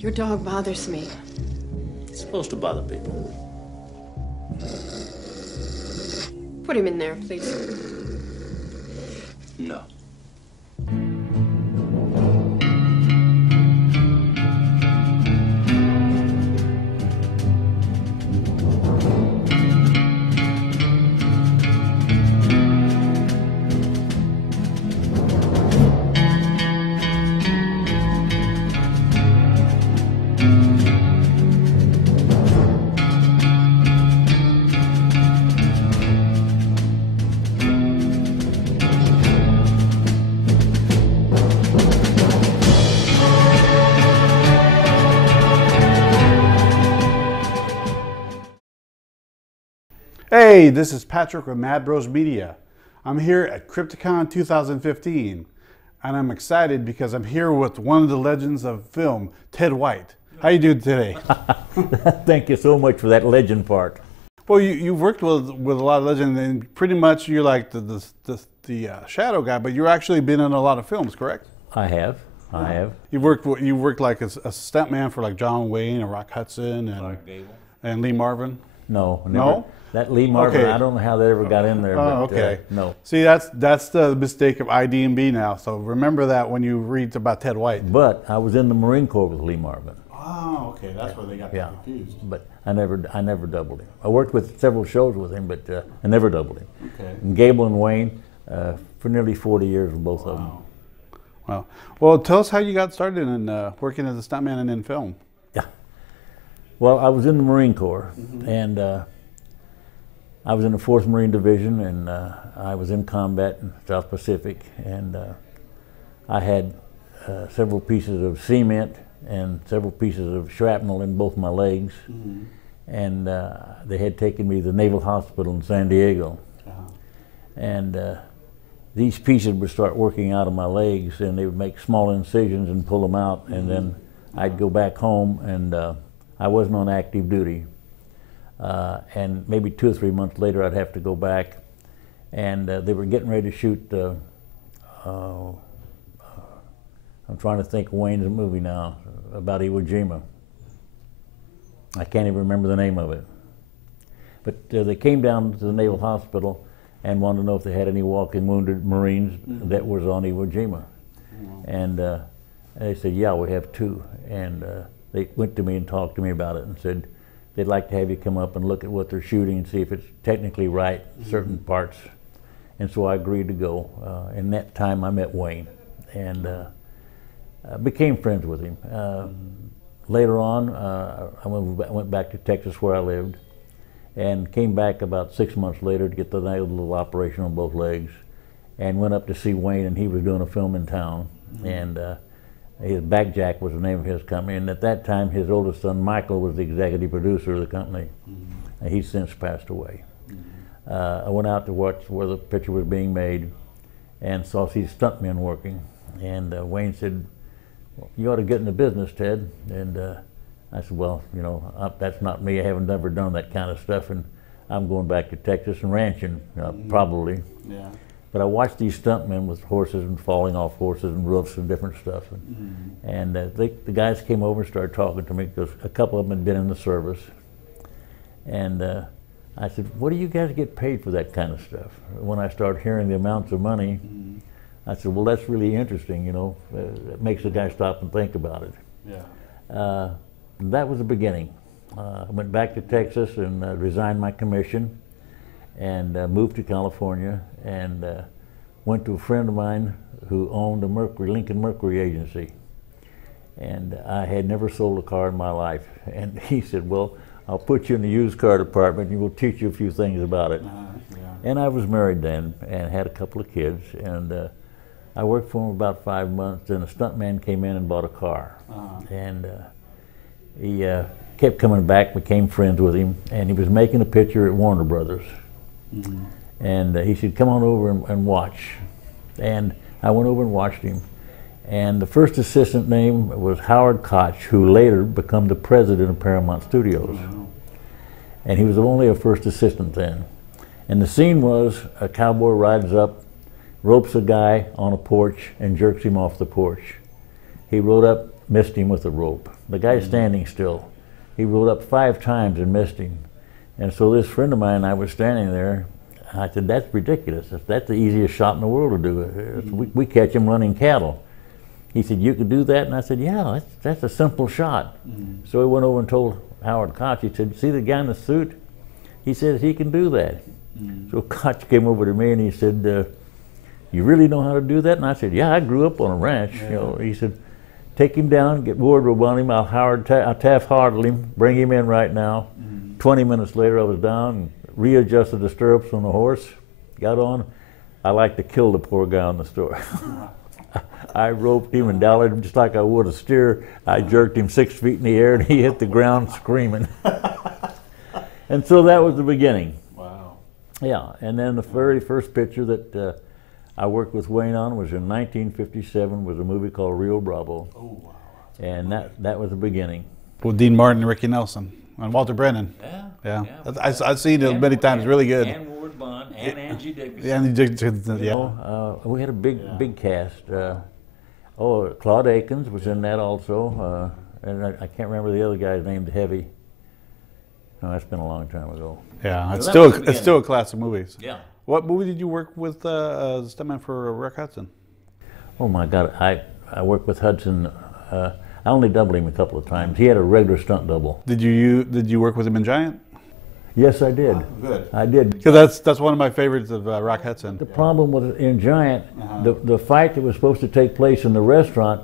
Your dog bothers me. It's supposed to bother people. Put him in there, please. No. Hey, this is Patrick with Mad Bros Media. I'm here at Crypticon 2015, and I'm excited because I'm here with one of the legends of film, Ted White. How you doing today? Thank you so much for that legend part. Well, you've worked with a lot of legends, and pretty much you're like the shadow guy, but you've actually been in a lot of films, correct? I have. You worked like a stuntman for like John Wayne and Rock Hudson and Lee Marvin. No, never. No? That Lee Marvin, Okay. I don't know how that ever got in there. Oh, but, okay. No. See, that's the mistake of IDMB now. So remember that when you read about Ted White. But I was in the Marine Corps with Lee Marvin. Oh, okay. That's where they got confused. But I never doubled him. I worked with several shows with him, but I never doubled him. Okay. And Gable and Wayne for nearly 40 years with both of them. Wow. Well, tell us how you got started in working as a stuntman and in film. Yeah. Well, I was in the Marine Corps, and I was in the 4th Marine Division, and I was in combat in South Pacific, and I had several pieces of cement and several pieces of shrapnel in both my legs, and they had taken me to the Naval Hospital in San Diego, and these pieces would start working out of my legs, and they would make small incisions and pull them out, and then I'd go back home, and I wasn't on active duty. And maybe 2 or 3 months later, I'd have to go back, and they were getting ready to shoot. I'm trying to think of Wayne's movie now about Iwo Jima. I can't even remember the name of it. But they came down to the Naval Hospital and wanted to know if they had any walking wounded Marines that was on Iwo Jima. And they said, yeah, we have 2. And they went to me and talked to me about it and said, they'd like to have you come up and look at what they're shooting and see if it's technically right, certain parts. And so I agreed to go. In that time, I met Wayne and became friends with him. Later on, I went back to Texas where I lived and came back about 6 months later to get the little operation on both legs, and went up to see Wayne, and he was doing a film in town. And his Backjack was the name of his company, and at that time his oldest son Michael was the executive producer of the company. And he's since passed away. I went out to watch where the picture was being made and saw these stuntmen working, and Wayne said, well, you ought to get in the business, Ted. And I said, well, you know, that's not me. I haven't never done that kind of stuff, and I'm going back to Texas and ranching, probably. Yeah. But I watched these stuntmen with horses and falling off horses and roofs and different stuff. And the guys came over and started talking to me because a couple of them had been in the service. And I said, what do you guys get paid for that kind of stuff? When I started hearing the amounts of money, I said, well, that's really interesting, you know. It makes the guy stop and think about it. Yeah. That was the beginning. I went back to Texas and resigned my commission and moved to California, and went to a friend of mine who owned a Lincoln Mercury agency. And I had never sold a car in my life. And he said, well, I'll put you in the used car department and we'll teach you a few things about it. And I was married then and had a couple of kids. And I worked for him about 5 months, and a stuntman came in and bought a car. And he kept coming back, became friends with him, and he was making a picture at Warner Brothers. And he said, come on over and watch. And I went over and watched him. And the first assistant name was Howard Koch, who later became the president of Paramount Studios. And he was only a first assistant then. And the scene was a cowboy rides up, ropes a guy on a porch, and jerks him off the porch. He rode up missed him with a rope. The guy's standing still. He rode up 5 times and missed him. And so this friend of mine, I was standing there, I said, that's ridiculous. That's the easiest shot in the world to do. We catch him running cattle. He said, you could do that? And I said, yeah, that's a simple shot. So he went over and told Howard Koch, he said, see the guy in the suit? He said, he can do that. So Koch came over to me and he said, you really know how to do that? And I said, yeah, I grew up on a ranch. You know, he said, take him down, get wardrobe on him, I'll Taft-Hartle him, bring him in right now. 20 minutes later I was down and readjusted the stirrups on the horse, got on. I like to kill the poor guy on the story. I roped him and dialed him just like I would a steer. I jerked him 6 feet in the air and he hit the ground screaming. And so that was the beginning. Wow. Yeah, and then the very first picture that I worked with Wayne on was in 1957, was a movie called Rio Bravo. Oh, wow. And that was the beginning. With Dean Martin, Ricky Nelson, and Walter Brennan. Yeah. I've seen it many times, really good. And Ward Bond, and Angie Dickinson. Angie Dickinson, yeah. You know, we had a big cast. Claude Akins was in that also. And I can't remember the other guy's name, the Heavy. No, that's been a long time ago. Yeah, it's still a class of movies. Yeah. What movie did you work with Stuntman for Rick Hudson? Oh my God, I worked with Hudson. I only doubled him a couple of times. He had a regular stunt double. Did you work with him in Giant? Yes, I did. Good. I did. Because that's one of my favorites of Rock Hudson. The problem with in Giant, the fight that was supposed to take place in the restaurant,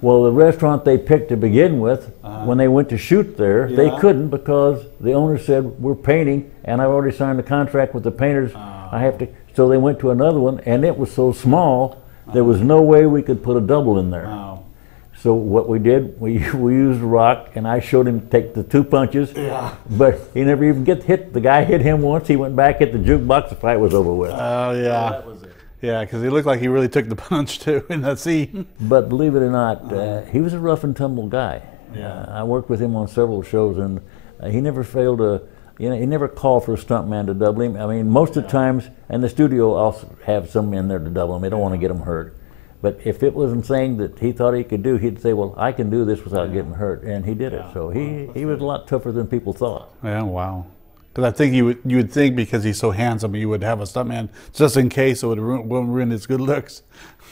well, the restaurant they picked to begin with, when they went to shoot there, they couldn't because the owner said, we're painting, and I've already signed a contract with the painters. I have to. So they went to another one, and it was so small, there was no way we could put a double in there. So what we did, we used a rock, and I showed him take the 2 punches, but he never even hit. The guy hit him once, he went back, hit the jukebox, the fight was over with. Oh, yeah. So that was it. Yeah, because he looked like he really took the punch, too, in that scene. But believe it or not, he was a rough and tumble guy. I worked with him on several shows, and he never failed to, he never called for a stuntman to double him. I mean, most of the times, and the studio also have some in there to double him. They don't want to get him hurt. But if it wasn't saying that he thought he could do, he'd say, well, I can do this without getting hurt. And he did it. So he was a lot tougher than people thought. Yeah, wow. Because I think you would think because he's so handsome, you would have a stuntman just in case so it wouldn't ruin his good looks.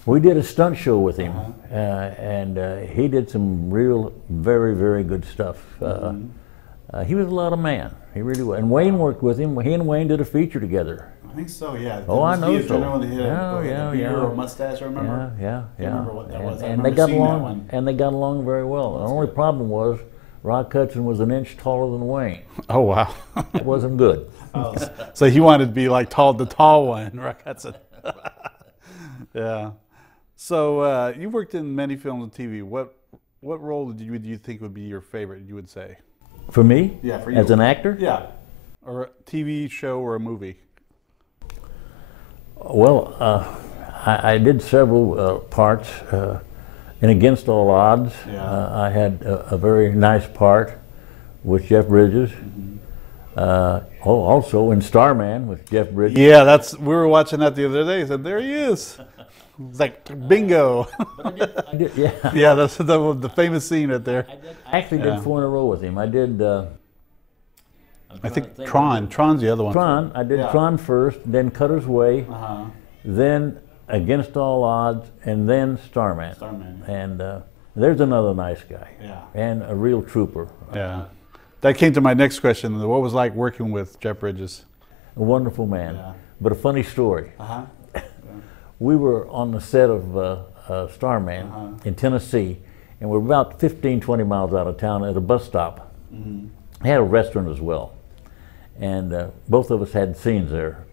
We did a stunt show with him, and he did some real, very, very good stuff. He was a lot of man. He really was. And Wayne worked with him. He and Wayne did a feature together. I think so, yeah. Oh, I know so. Or mustache, I remember. Yeah. I remember what that was. And they got along. And they got along very well. The only problem was Rock Hudson was an inch taller than Wayne. Oh wow. It wasn't good. So he wanted to be like the tall one, Rock Hudson. Yeah. So you worked in many films and TV. What role do you think would be your favorite? You would say. For me? Yeah, for you. As an actor? Yeah. Or a TV show or a movie. Well, I did several parts. In Against All Odds, I had a very nice part with Jeff Bridges. Also in Starman with Jeff Bridges. Yeah, we were watching that the other day. I said, there he is. It's like bingo. I did, yeah. Yeah, that's the famous scene right there. I actually did 4 in a row with him. I did. I think Tron. Tron's the other one. Tron. I did Tron first, then Cutter's Way, then Against All Odds, and then Starman. And there's another nice guy. Yeah. And a real trooper. Yeah. That came to my next question. What was it like working with Jeff Bridges? A wonderful man. Yeah. But a funny story. We were on the set of Starman in Tennessee, and we're about 15, 20 miles out of town at a bus stop. They had a restaurant as well. And both of us had scenes there.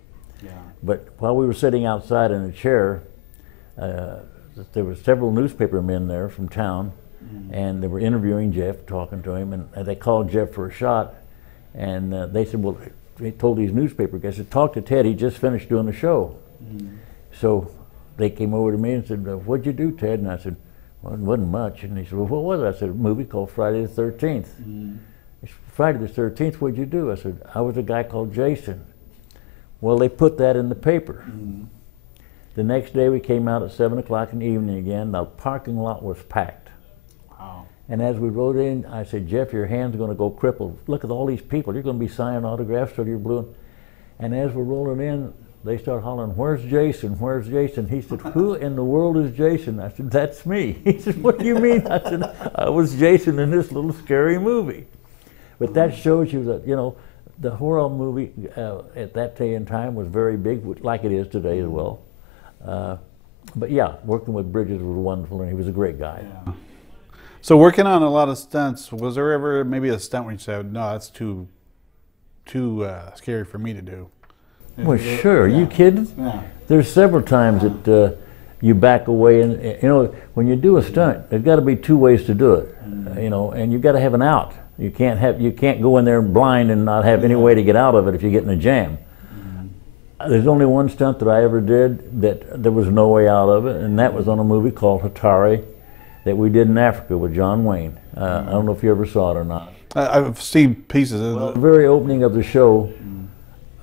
Yeah. But while we were sitting outside in a chair, there were several newspaper men there from town, and they were interviewing Jeff, talking to him, and they called Jeff for a shot, and they said, well, they told these newspaper guys, said, talk to Ted, he just finished doing the show. So they came over to me and said, what'd you do, Ted? And I said, well, it wasn't much. And he said, well, what was it? I said, a movie called Friday the 13th. Friday the 13th, what'd you do? I said, I was a guy called Jason. Well, they put that in the paper. The next day we came out at 7 o'clock in the evening again. The parking lot was packed. Wow. Wow. And as we rode in, I said, Jeff, your hand's going to go crippled. Look at all these people. You're going to be signing autographs till you're blue. And as we're rolling in, they start hollering, where's Jason? Where's Jason? He said, who in the world is Jason? I said, that's me. He said, what do you mean? I said, I was Jason in this little scary movie. But that shows you that, you know, the horror movie at that day and time was very big, like it is today as well. But yeah, working with Bridges was wonderful, and he was a great guy. Yeah. So working on a lot of stunts, was there ever maybe a stunt where you said, no, that's too scary for me to do? Well, sure. Yeah. You kidding? Yeah. There's several times that you back away, and you know, when you do a stunt, there's got to be two ways to do it. You know, and you got to have an out. You can't go in there blind and not have any way to get out of it if you get in a jam. There's only one stunt that I ever did that there was no way out of it, and that was on a movie called Hatari that we did in Africa with John Wayne. I don't know if you ever saw it or not. I've seen pieces of Well, the very opening of the show,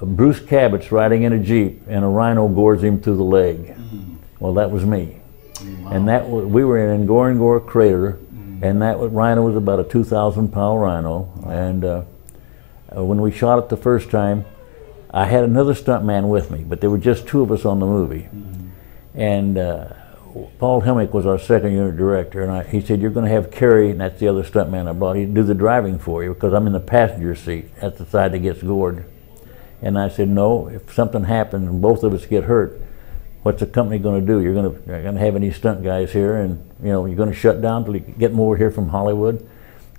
Bruce Cabot's riding in a Jeep and a rhino gores him through the leg. Well, that was me. And that was, we were in Ngorongoro Crater, and that rhino was about a 2,000-pound rhino. And when we shot it the first time, I had another stuntman with me, but there were just two of us on the movie. And Paul Helmick was our second unit director, and he said, you're going to have Kerry, and that's the other stuntman I brought, he'd do the driving for you, because I'm in the passenger seat. That's the side that gets gored. And I said, no, if something happens and both of us get hurt, what's the company going to do? You're going to have any stunt guys here, and you know, you're going to shut down till you get them over here from Hollywood?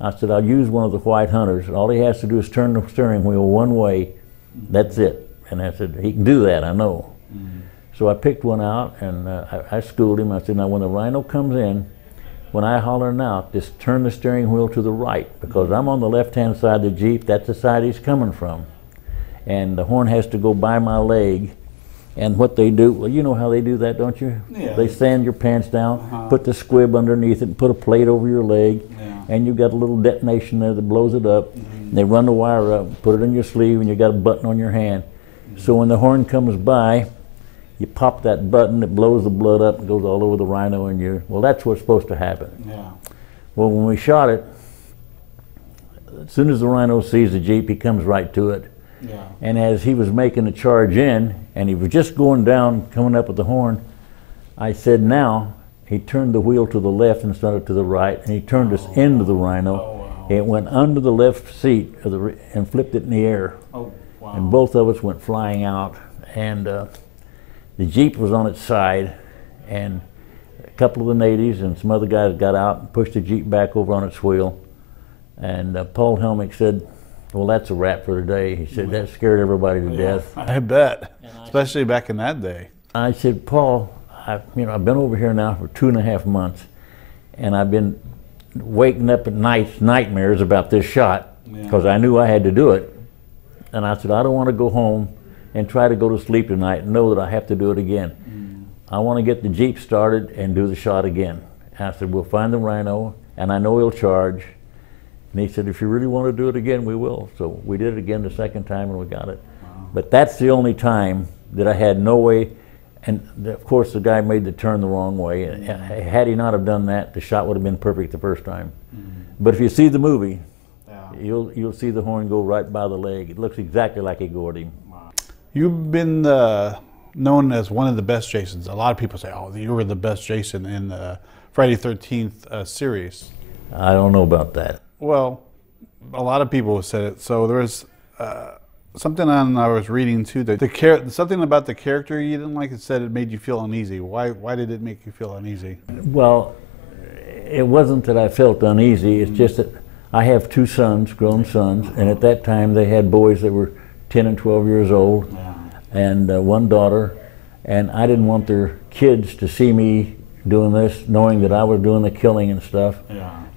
I said, I'll use one of the white hunters. All he has to do is turn the steering wheel one way. That's it. And I said, he can do that, I know. So I picked one out, and I schooled him. I said, now when the rhino comes in, when I holler him out, just turn the steering wheel to the right, because I'm on the left-hand side of the Jeep. That's the side he's coming from. And the horn has to go by my leg. And what they do, well, you know how they do that, don't you? Yeah. They sand your pants down, put the squib underneath it, and put a plate over your leg, and you've got a little detonation there that blows it up. And they run the wire up, put it in your sleeve, and you got a button on your hand. So when the horn comes by, you pop that button, it blows the blood up and goes all over the rhino, and well, that's what's supposed to happen. Yeah. Well, when we shot it, as soon as the rhino sees the Jeep, he comes right to it. Yeah. And as he was making the charge in, and he was just going down, coming up with the horn, I said, now, he turned the wheel to the left and started to the right, and he turned us into the rhino. It went under the left seat of and flipped it in the air. And both of us went flying out. And the Jeep was on its side, and a couple of the natives and some other guys got out and pushed the Jeep back over on its wheel. And Paul Helmick said, well, that's a wrap for today. He said, that scared everybody to death. I bet, especially back in that day. I said, Paul, I've been over here now for 2.5 months, and I've been waking up at nights, nightmares about this shot, because I knew I had to do it. And I said, I don't want to go home and try to go to sleep tonight and know that I have to do it again. I want to get the Jeep started and do the shot again. And I said, we'll find the rhino, and I know he'll charge. And he said, if you really want to do it again, we will. So we did it again the second time, and we got it. But that's the only time that I had no way. And of course, the guy made the turn the wrong way. Had he not have done that, the shot would have been perfect the first time. But if you see the movie, you'll see the horn go right by the leg. It looks exactly like he gored him. You've been known as one of the best Jasons. A lot of people say, oh, you were the best Jason in the Friday 13th series. I don't know about that. Well, a lot of people have said it. So there was something I was reading too. Something about the character you didn't like. It said it made you feel uneasy. Why did it make you feel uneasy? Well, it wasn't that I felt uneasy. It's just that I have 2 sons, grown sons, and at that time they had boys that were 10 and 12 years old, and 1 daughter, and I didn't want their kids to see me doing this, knowing that I was doing the killing and stuff.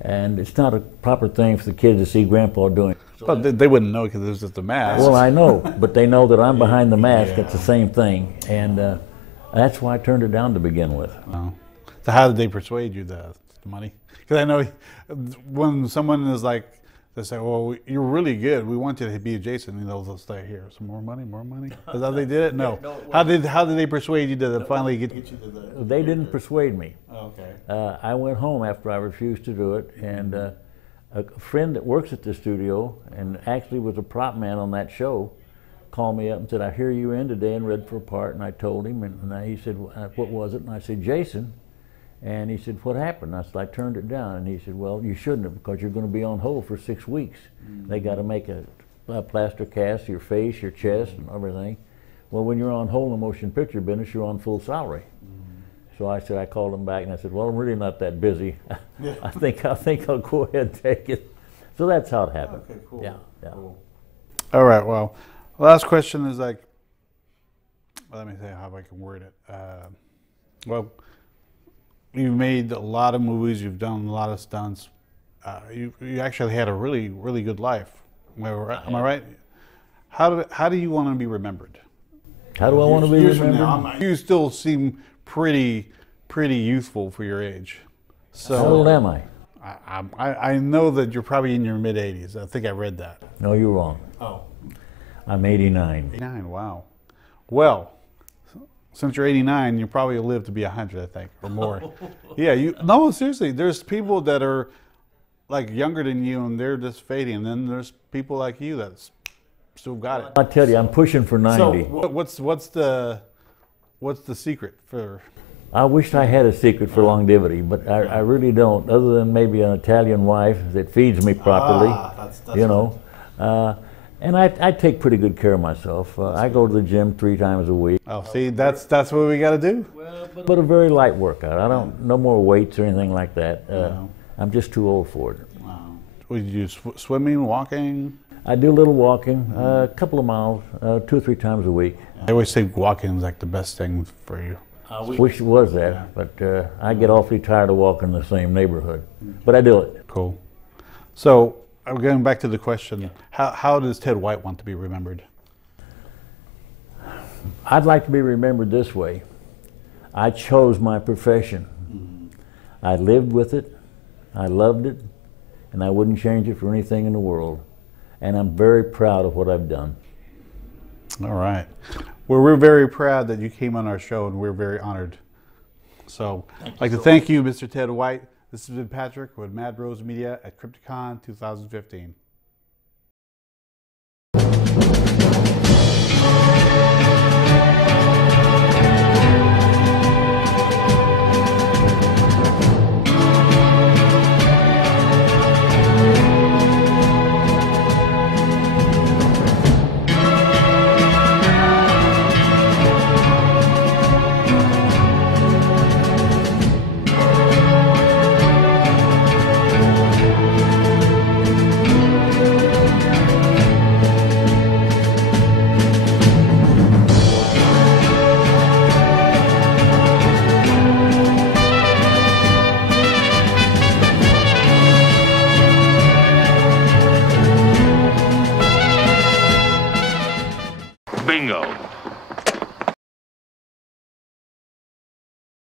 And it's not a proper thing for the kids to see Grandpa doing it. But they wouldn't know because it was just a mask. Well, I know, but they know that I'm behind the mask. It's the same thing, and that's why I turned it down to begin with. So how did they persuade you the money? Because I know when someone is like, They say, "Well, you're really good. We want you to be a Jason." You know, they'll stay here. Some more money, more money. Is that how they did it? No. How did they persuade you to finally get you to the? They didn't persuade me. Oh, okay. I went home after I refused to do it, and a friend that works at the studio and actually was a prop man on that show called me up and said, "I hear you in today and read for a part." And I told him, and he said, "What was it?" And I said, "Jason." And he said, "What happened?" I said, "I turned it down." And he said, "Well, you shouldn't have, because you're going to be on hold for 6 weeks. They got to make a plaster cast of your face, your chest, and everything. Well, when you're on hold in the motion picture business, you're on full salary." So I said, I called him back and I said, "Well, I'm really not that busy. I think I'll go ahead and take it." So that's how it happened. Okay, cool. Yeah, yeah. Cool. All right. Well, last question is like, let me see how I can word it. Well, you've made a lot of movies. You've done a lot of stunts. You actually had a really, really good life. Am I right? How do you want to be remembered? How do I want to be remembered? You still seem pretty youthful for your age. So how old am I? I know that you're probably in your mid-80s. I think I read that. No, you're wrong. Oh. I'm 89. 89, wow. Well, since you're 89, you probably live to be 100, I think, or more. Yeah, no, seriously, there's people that are like younger than you and they're just fading. And then there's people like you that's still got it. I tell you, I'm pushing for 90. So what's the secret for? I wish I had a secret for longevity, but I really don't, other than maybe an Italian wife that feeds me properly, That's you know. And I take pretty good care of myself. I go to the gym 3 times a week. Oh, see, that's what we got to do. But a very light workout. I don't, no more weights or anything like that. I'm just too old for it. Wow. Would you do swimming, walking? I do a little walking, a couple of miles, 2 or 3 times a week. I always say walking is like the best thing for you. I wish it was that, but I get awfully tired of walking in the same neighborhood. But I do it. Cool. So, I'm going back to the question, how does Ted White want to be remembered? I'd like to be remembered this way. I chose my profession. I lived with it, I loved it, and I wouldn't change it for anything in the world. And I'm very proud of what I've done. All right. Well, we're very proud that you came on our show, and we're very honored. So I'd like to thank you, Mr. Ted White. This has been Patrick with Mad Rose Media at Crypticon 2015. Bingo.